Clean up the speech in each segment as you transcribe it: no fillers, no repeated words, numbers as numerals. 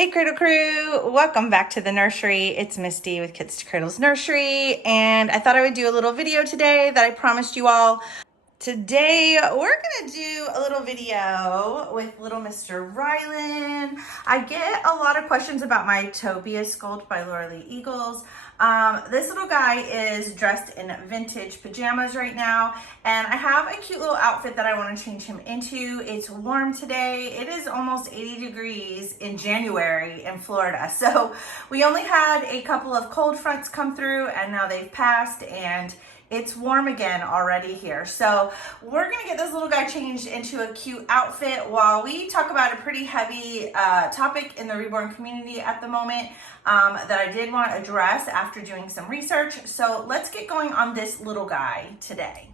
Hey Cradle Crew, welcome back to the nursery. It's Misty with Kits to Cradles Nursery, and I thought I would do a little video today that I promised you all. Today we're gonna do a little video with little Mr. Ryland. I get a lot of questions about my Tobia sculpt by Laura Lee Eagles. This little guy is dressed in vintage pajamas right now, and I have a cute little outfit that I want to change him into. It's warm today. It is almost 80 degrees in January in Florida, so we only had a couple of cold fronts come through and now they've passed and it's warm again already here. So we're gonna get this little guy changed into a cute outfit while we talk about a pretty heavy topic in the Reborn community at the moment that I did want to address after doing some research. So let's get going on this little guy today.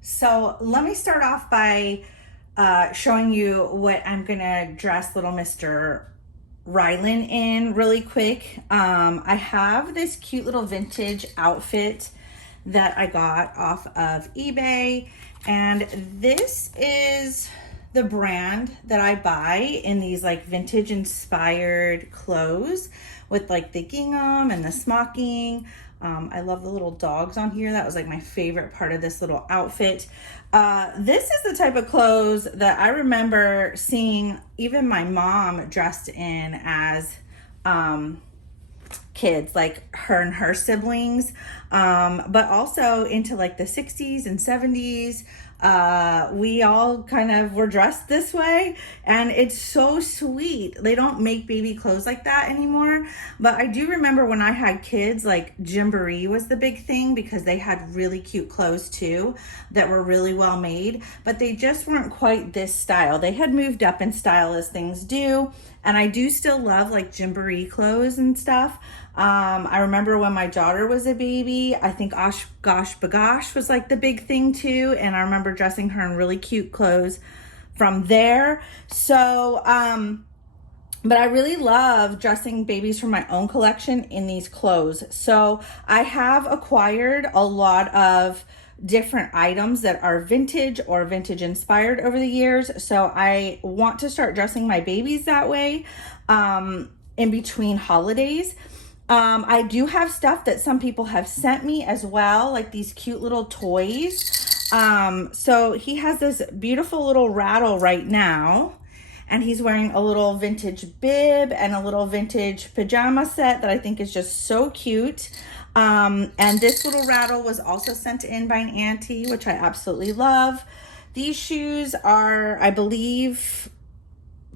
So let me start off by showing you what I'm gonna dress little Mr. Ryland in really quick. I have this cute little vintage outfit that I got off of eBay, and this is the brand that I buy in these like vintage inspired clothes with like the gingham and the smocking. I love the little dogs on here. That was like my favorite part of this little outfit. This is the type of clothes that I remember seeing even my mom dressed in as kids, like her and her siblings, but also into like the 60s and 70s. We all kind of were dressed this way, and it's so sweet. They don't make baby clothes like that anymore, but I do remember when I had kids, like Gymboree was the big thing because they had really cute clothes too that were really well made, but they just weren't quite this style. They had moved up in style as things do, and I do still love like Gymboree clothes and stuff. I remember when my daughter was a baby, I think Osh Gosh Bagosh was like the big thing too, and I remember dressing her in really cute clothes from there. So but I really love dressing babies from my own collection in these clothes. So I have acquired a lot of different items that are vintage or vintage inspired over the years. So I want to start dressing my babies that way in between holidays. I do have stuff that some people have sent me as well, like these cute little toys. So he has this beautiful little rattle right now, and he's wearing a little vintage bib and a little vintage pajama set that I think is just so cute. And this little rattle was also sent in by an auntie, which I absolutely love. These shoes are, I believe,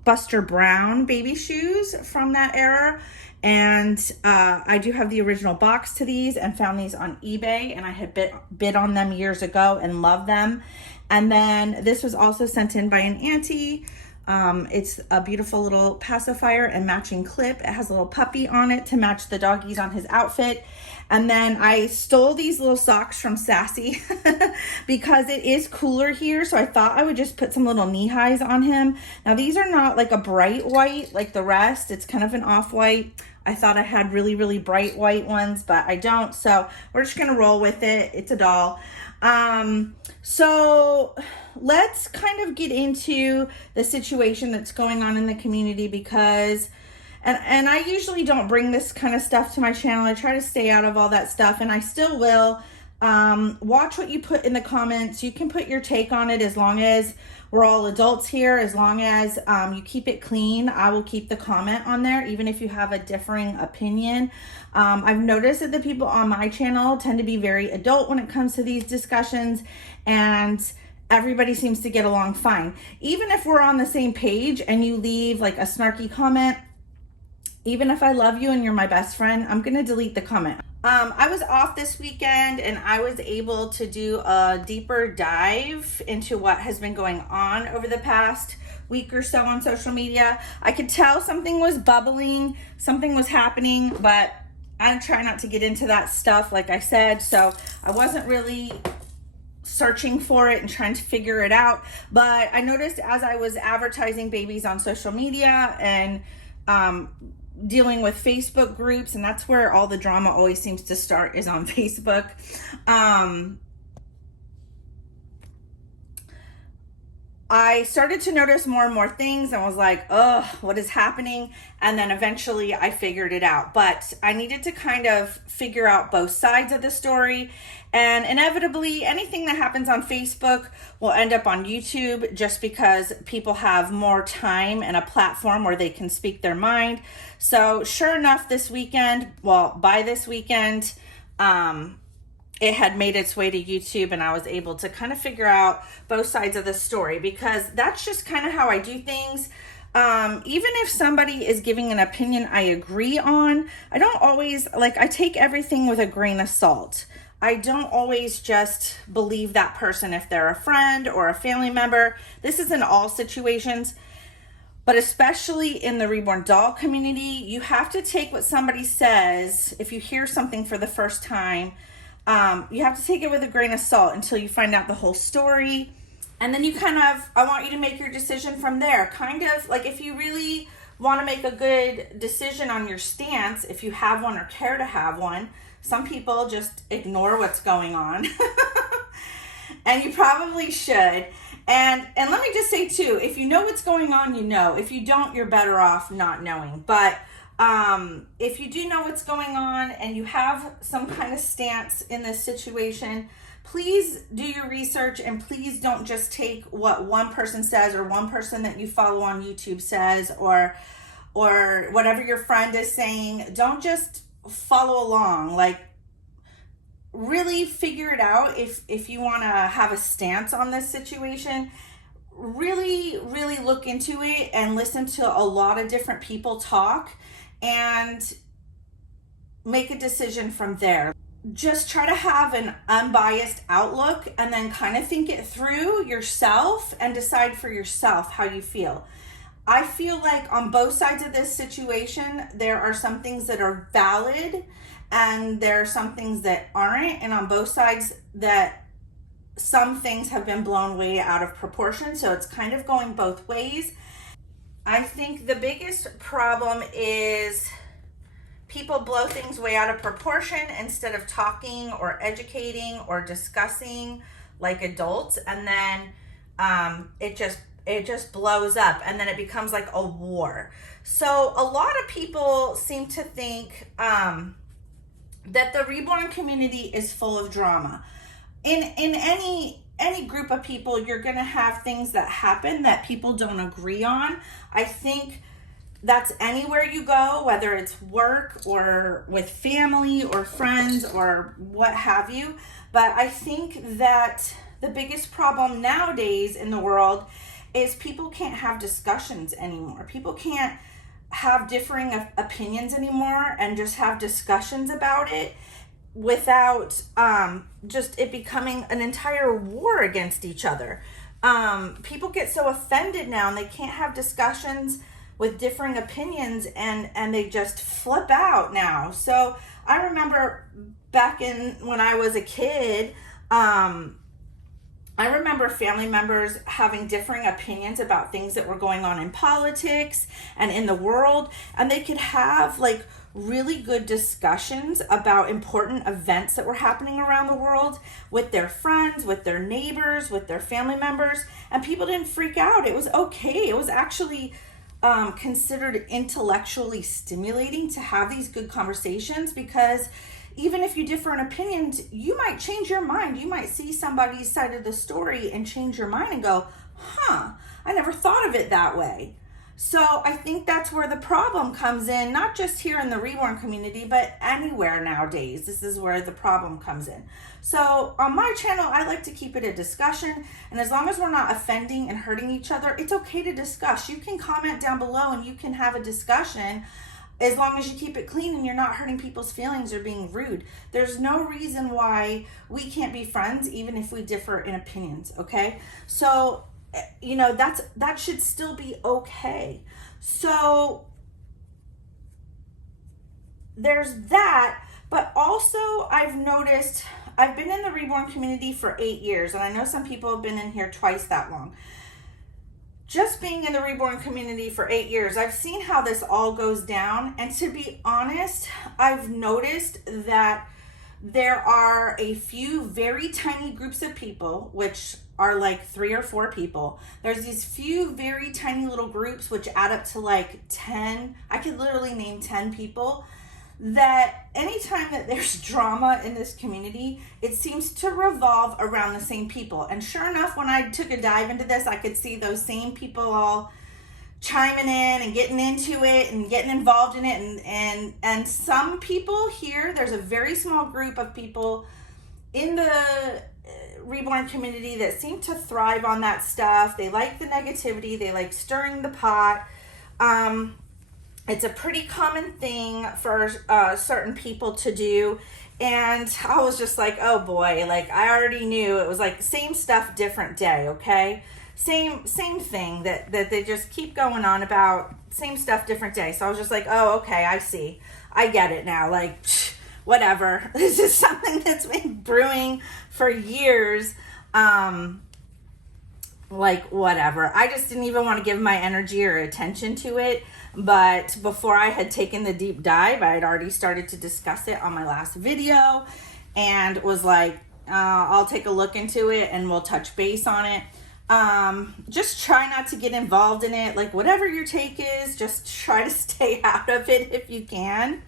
Buster Brown baby shoes from that era. And I do have the original box to these and found these on eBay, and I had bid on them years ago and love them. And then this was also sent in by an auntie. It's a beautiful little pacifier and matching clip. It has a little puppy on it to match the doggies on his outfit. And then I stole these little socks from Sassy because it is cooler here. So I thought I would just put some little knee highs on him. Now these are not like a bright white like the rest. It's kind of an off-white. I thought I had really, really bright white ones, but I don't. So we're just going to roll with it. It's a doll. So let's kind of get into the situation that's going on in the community because, and I usually don't bring this kind of stuff to my channel. I try to stay out of all that stuff, and I still will. Watch what you put in the comments. You can put your take on it as long as we're all adults here. As long as you keep it clean, I will keep the comment on there, even if you have a differing opinion. I've noticed that the people on my channel tend to be very adult when it comes to these discussions, and everybody seems to get along fine. Even if we're on the same page and you leave like a snarky comment, even if I love you and you're my best friend, I'm gonna delete the comment. I was off this weekend, and I was able to do a deeper dive into what has been going on over the past week or so on social media. I could tell something was bubbling, something was happening, but I try not to get into that stuff, like I said, so I wasn't really searching for it and trying to figure it out. But I noticed as I was advertising babies on social media and dealing with Facebook groups, and that's where all the drama always seems to start, is on Facebook. I started to notice more and more things and was like, ugh, what is happening? And then eventually I figured it out. But I needed to kind of figure out both sides of the story. And inevitably, anything that happens on Facebook will end up on YouTube just because people have more time and a platform where they can speak their mind. So sure enough, by this weekend, it had made its way to YouTube, and I was able to kind of figure out both sides of the story, because that's just kind of how I do things. Even if somebody is giving an opinion I agree on, I don't always, I take everything with a grain of salt. I don't always just believe that person if they're a friend or a family member. This is in all situations, but especially in the Reborn doll community, you have to take what somebody says. If you hear something for the first time, you have to take it with a grain of salt until you find out the whole story. And then I want you to make your decision from there. Kind of like if you really want to make a good decision on your stance, if you have one or care to have one. Some people just ignore what's going on. And you probably should. And let me just say too, if you know what's going on, you know. If you don't, you're better off not knowing. But if you do know what's going on and you have some kind of stance in this situation, please do your research, and please don't just take what one person says or one person that you follow on YouTube says, or whatever your friend is saying. Don't just follow along. Really figure it out. If you want to have a stance on this situation, really look into it and listen to a lot of different people talk and make a decision from there. Just try to have an unbiased outlook and then kind of think it through yourself and decide for yourself how you feel. I feel like on both sides of this situation, there are some things that are valid and there are some things that aren't. And on both sides, that some things have been blown way out of proportion. So it's kind of going both ways. I think the biggest problem is people blow things way out of proportion instead of talking or educating or discussing like adults. And then it just blows up, and then it becomes like a war. So a lot of people seem to think that the Reborn community is full of drama. In any group of people, you're going to have things that happen that people don't agree on. I think that's anywhere you go, whether it's work or with family or friends or what have you. But I think that the biggest problem nowadays in the world is people can't have discussions anymore. People can't have differing opinions anymore and just have discussions about it without just it becoming an entire war against each other. People get so offended now and they can't have discussions with differing opinions, and they just flip out now. So I remember back when I was a kid, I remember family members having differing opinions about things that were going on in politics and in the world, and they could have really good discussions about important events that were happening around the world with their friends, with their neighbors, with their family members, and people didn't freak out. It was okay. It was actually considered intellectually stimulating to have these good conversations, because even if you differ in opinions, you might change your mind. You might see somebody's side of the story and change your mind and go, I never thought of it that way. So I think that's where the problem comes in, not just here in the Reborn community, but anywhere nowadays. This is where the problem comes in. So on my channel, I like to keep it a discussion. And as long as we're not offending and hurting each other, it's okay to discuss. You can comment down below and you can have a discussion, as long as you keep it clean and you're not hurting people's feelings or being rude. There's no reason why we can't be friends, even if we differ in opinions, okay? So, that should still be okay. So there's that, but also I've noticed, I've been in the Reborn community for 8 years, and I know some people have been in here twice that long. Just being in the Reborn community for 8 years, I've seen how this all goes down. And to be honest, I've noticed that there are a few very tiny groups of people, which are like 3 or 4 people. There's these few very tiny little groups which add up to like 10. I could literally name 10 people that anytime that there's drama in this community, it seems to revolve around the same people. And sure enough, when I took a dive into this, I could see those same people all chiming in and getting into it and getting involved in it. And some people here, there's a very small group of people in the Reborn community that seem to thrive on that stuff. They like the negativity. They like stirring the pot. It's a pretty common thing for certain people to do. And I was just like, oh boy, like I already knew it was like same stuff, different day, okay? Same thing that they just keep going on about, same stuff, different day. So I was just like, oh, okay, I see. I get it now. Like, whatever. This is something that's been brewing for years. Like, whatever. I just didn't even want to give my energy or attention to it. But before I had taken the deep dive, I had already started to discuss it on my last video and was like, I'll take a look into it and we'll touch base on it. Just try not to get involved in it. Like, whatever your take is, just try to stay out of it if you can.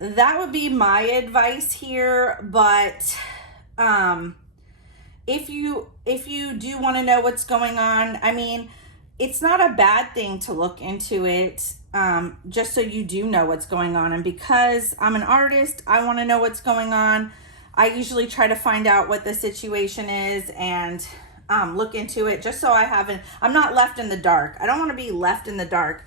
That would be my advice here, but if you do want to know what's going on, I mean, it's not a bad thing to look into it, just so you do know what's going on. And because I'm an artist, I want to know what's going on. I usually try to find out what the situation is and look into it, just so I'm not left in the dark. I don't want to be left in the dark.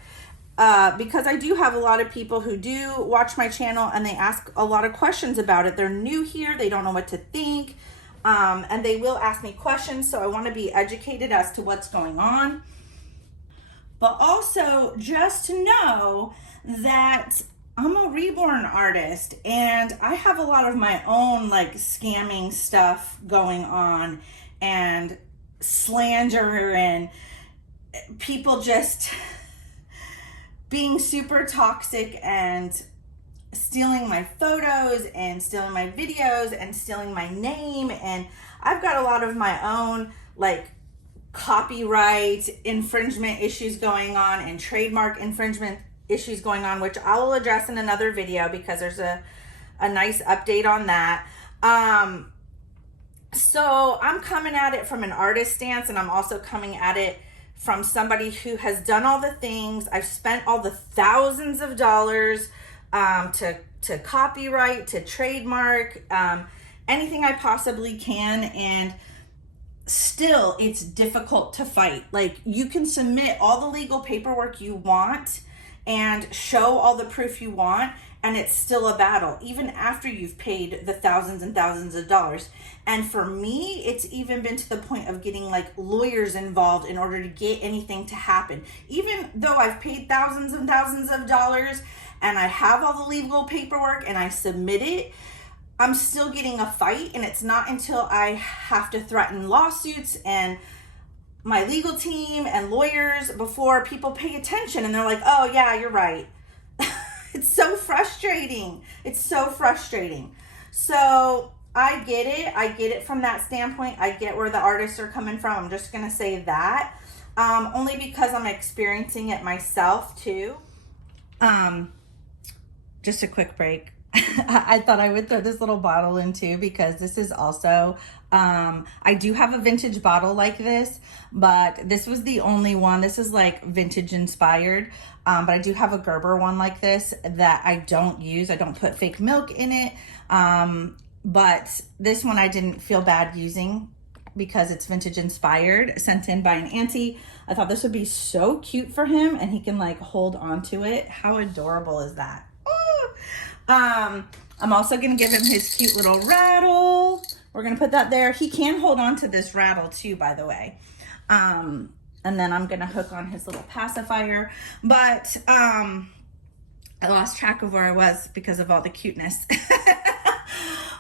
Because I do have a lot of people who do watch my channel and they ask a lot of questions about it. They're new here, they don't know what to think, and they will ask me questions, so I want to be educated as to what's going on. But also just to know that I'm a Reborn artist and I have a lot of my own like scamming stuff going on and slander and people just being super toxic and stealing my photos and stealing my videos and stealing my name. And I've got a lot of my own like copyright infringement issues going on and trademark infringement issues going on, which I will address in another video because there's a nice update on that. So I'm coming at it from an artist stance, and I'm also coming at it from somebody who has done all the things. I've spent all the thousands of dollars to copyright, to trademark, anything I possibly can, and still it's difficult to fight. Like, you can submit all the legal paperwork you want and show all the proof you want, and it's still a battle, even after you've paid the thousands and thousands of dollars. And for me, it's even been to the point of getting like lawyers involved in order to get anything to happen. Even though I've paid thousands and thousands of dollars and I have all the legal paperwork and I submit it, I'm still getting a fight. And it's not until I have to threaten lawsuits and my legal team and lawyers before people pay attention and they're like, oh yeah, you're right. It's so frustrating. It's so frustrating. So I get it. I get it from that standpoint. I get where the artists are coming from. I'm just going to say that. Only because I'm experiencing it myself too. Just a quick break. I thought I would throw this little bottle in too, because this is also, I do have a vintage bottle like this, but this was the only one. This is like vintage inspired. But I do have a Gerber one like this that I don't use. I don't put fake milk in it. But this one I didn't feel bad using because it's vintage inspired, sent in by an auntie. I thought this would be so cute for him, and he can like hold on to it. How adorable is that? Oh. I'm also going to give him his cute little rattle. We're going to put that there. He can hold on to this rattle too, by the way. And then I'm going to hook on his little pacifier. But I lost track of where I was because of all the cuteness.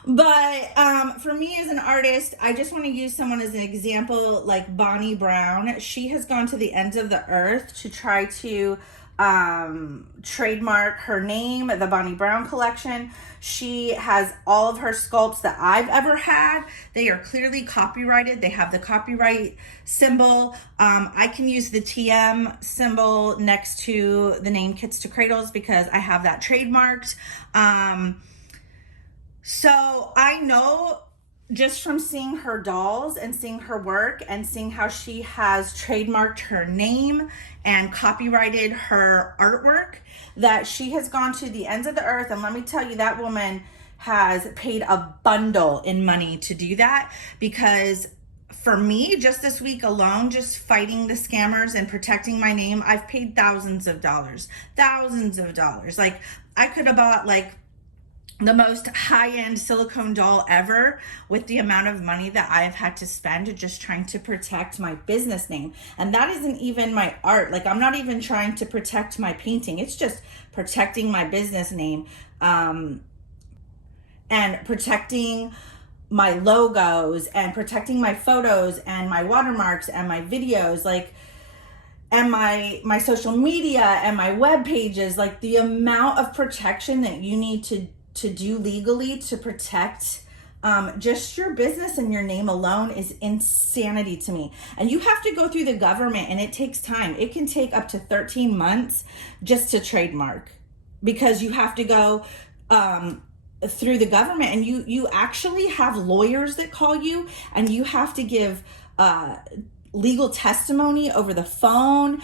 But for me as an artist, I just want to use someone as an example, like Bonnie Brown. She has gone to the ends of the earth to try to trademark her name, the Bonnie Brown collection. She has all of her sculpts that I've ever had. They are clearly copyrighted. They have the copyright symbol. I can use the TM symbol next to the name Kits to Cradles because I have that trademarked. So I know just from seeing her dolls and seeing her work and seeing how she has trademarked her name and copyrighted her artwork that she has gone to the ends of the earth. And let me tell you, that woman has paid a bundle in money to do that, because for me, just this week alone, just fighting the scammers and protecting my name, I've paid thousands of dollars. Like, I could have bought like the most high-end silicone doll ever with the amount of money that I've had to spend just trying to protect my business name. And that isn't even my art. Like, I'm not even trying to protect my painting. It's just protecting my business name, and protecting my logos and protecting my photos and my watermarks and my videos, like, and my social media and my web pages. Like, the amount of protection that you need to do legally to protect just your business and your name alone is insanity to me. And you have to go through the government, and it takes time. It can take up to 13 months just to trademark, because you have to go through the government, and you actually have lawyers that call you, and you have to give legal testimony over the phone.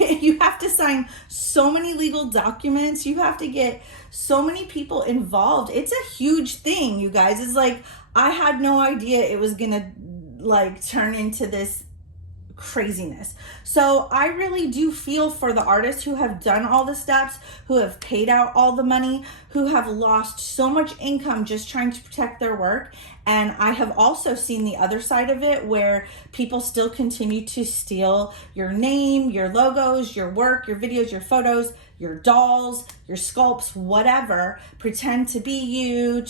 You have to sign so many legal documents. You have to get so many people involved. It's a huge thing, you guys. It's like, I had no idea it was gonna like turn into this craziness. So I really do feel for the artists who have done all the steps, who have paid out all the money, who have lost so much income just trying to protect their work. And I have also seen the other side of it, where people still continue to steal your name, your logos, your work, your videos, your photos, your dolls, your sculpts, whatever, pretend to be you,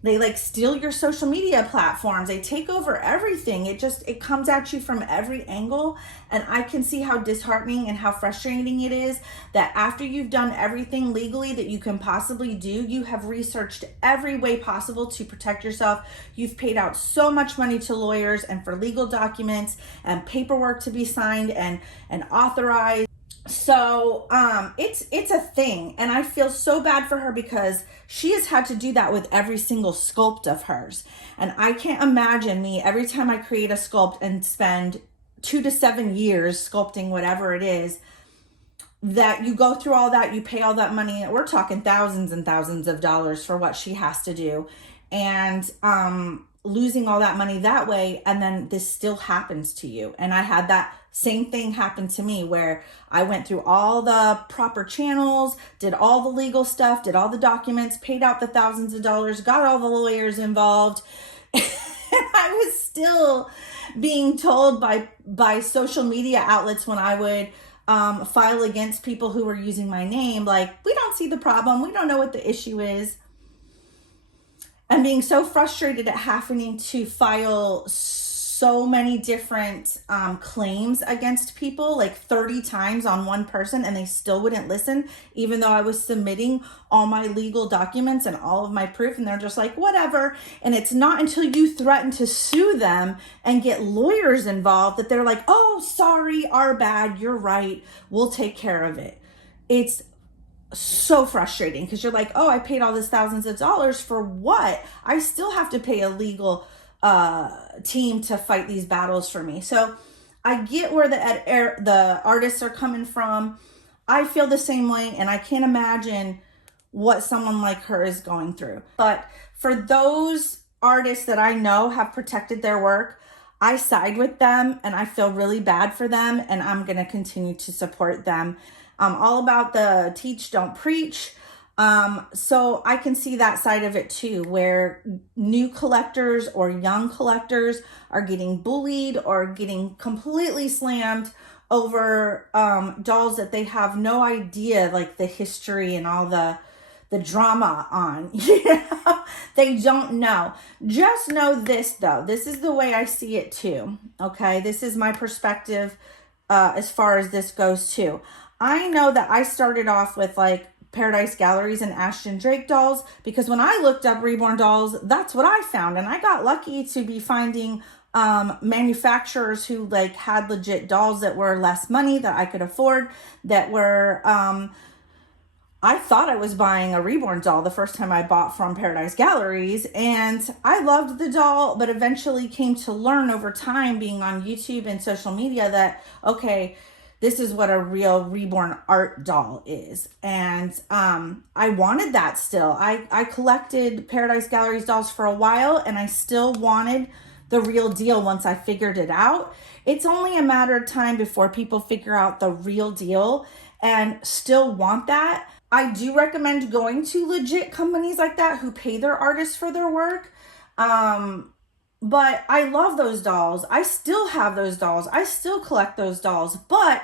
they like steal your social media platforms. They take over everything. It comes at you from every angle. And I can see how disheartening and how frustrating it is that after you've done everything legally that you can possibly do, you have researched every way possible to protect yourself. You've paid out so much money to lawyers and for legal documents and paperwork to be signed and authorized. So it's a thing, and I feel so bad for her because she has had to do that with every single sculpt of hers. And I can't imagine me every time I create a sculpt and spend 2 to 7 years sculpting whatever it is, that you go through all that, you pay all that money. We're talking thousands and thousands of dollars for what she has to do, and losing all that money that way, and then this still happens to you. And I had that same thing happen to me, where I went through all the proper channels, did all the legal stuff, did all the documents, paid out the thousands of dollars, got all the lawyers involved. And I was still being told by social media outlets when I would file against people who were using my name, like, we don't see the problem, we don't know what the issue is. And being so frustrated at having to file so many different claims against people, like 30 times on one person, and they still wouldn't listen, even though I was submitting all my legal documents and all of my proof, and they're just like, whatever. And it's not until you threaten to sue them and get lawyers involved that they're like, oh, sorry, our bad, you're right, we'll take care of it. It's so frustrating, because you're like, oh, I paid all this thousands of dollars for what? I still have to pay a legal team to fight these battles for me. So I get where the artists are coming from. I feel the same way, and I can't imagine what someone like her is going through. But for those artists that I know have protected their work, I side with them, and I feel really bad for them, and I'm going to continue to support them. I'm all about the teach, don't preach. So I can see that side of it too, where new collectors or young collectors are getting bullied or getting completely slammed over dolls that they have no idea, like the history and all the drama on. They don't know. Just know this though. This is the way I see it too. Okay. This is my perspective. as far as this goes too. I know that I started off with like Paradise Galleries and Ashton Drake dolls, because when I looked up Reborn dolls, that's what I found. And I got lucky to be finding manufacturers who like had legit dolls that were less money that I could afford, that were I thought I was buying a Reborn doll the first time I bought from Paradise Galleries, and I loved the doll, but eventually came to learn over time, being on YouTube and social media, that okay, this is what a real Reborn art doll is. And I wanted that still. I collected Paradise Galleries dolls for a while, and I still wanted the real deal once I figured it out. It's only a matter of time before people figure out the real deal and still want that. I do recommend going to legit companies like that who pay their artists for their work. But I love those dolls. I still have those dolls. I still collect those dolls. But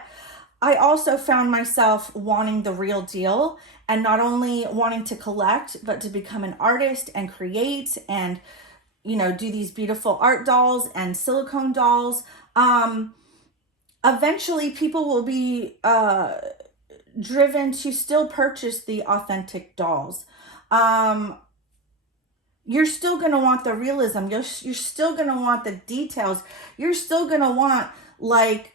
I also found myself wanting the real deal, and not only wanting to collect, but to become an artist and create and, you know, do these beautiful art dolls and silicone dolls. Eventually people will be driven to still purchase the authentic dolls. You're still going to want the realism. You're still going to want the details. You're still going to want like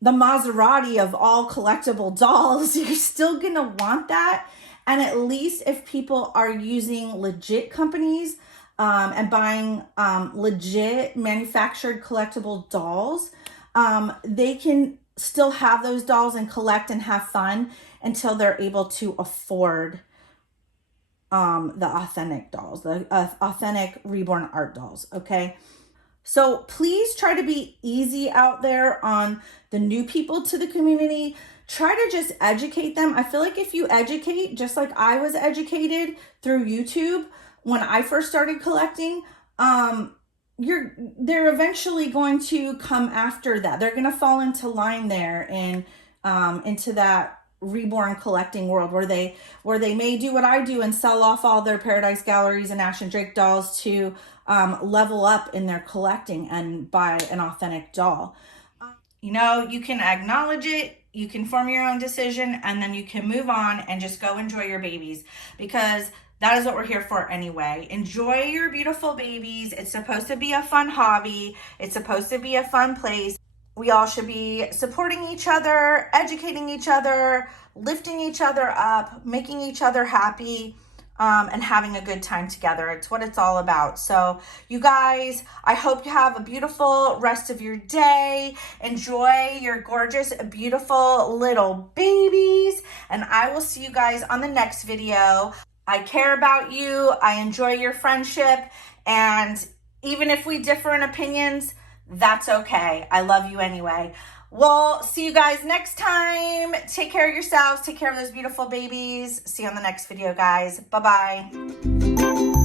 the Maserati of all collectible dolls. You're still going to want that. And at least if people are using legit companies and buying legit manufactured collectible dolls, they can still have those dolls and collect and have fun until they're able to afford the authentic dolls, the authentic Reborn art dolls. Okay, so please try to be easy out there on the new people to the community. Try to just educate them. I feel like if you educate, just like I was educated through YouTube when I first started collecting, they're eventually going to come after that. They're going to fall into line there and into that Reborn collecting world where they may do what I do and sell off all their Paradise Galleries and Ashton Drake dolls to level up in their collecting and buy an authentic doll. You know, you can acknowledge it, you can form your own decision, and then you can move on and just go enjoy your babies, because that is what we're here for anyway. Enjoy your beautiful babies. It's supposed to be a fun hobby. It's supposed to be a fun place. We all should be supporting each other, educating each other, lifting each other up, making each other happy, and having a good time together. It's what it's all about. So you guys, I hope you have a beautiful rest of your day. Enjoy your gorgeous, beautiful little babies. And I will see you guys on the next video. I care about you. I enjoy your friendship. And even if we differ in opinions, that's okay. I love you anyway. We'll see you guys next time. Take care of yourselves. Take care of those beautiful babies. See you on the next video, guys. Bye-bye.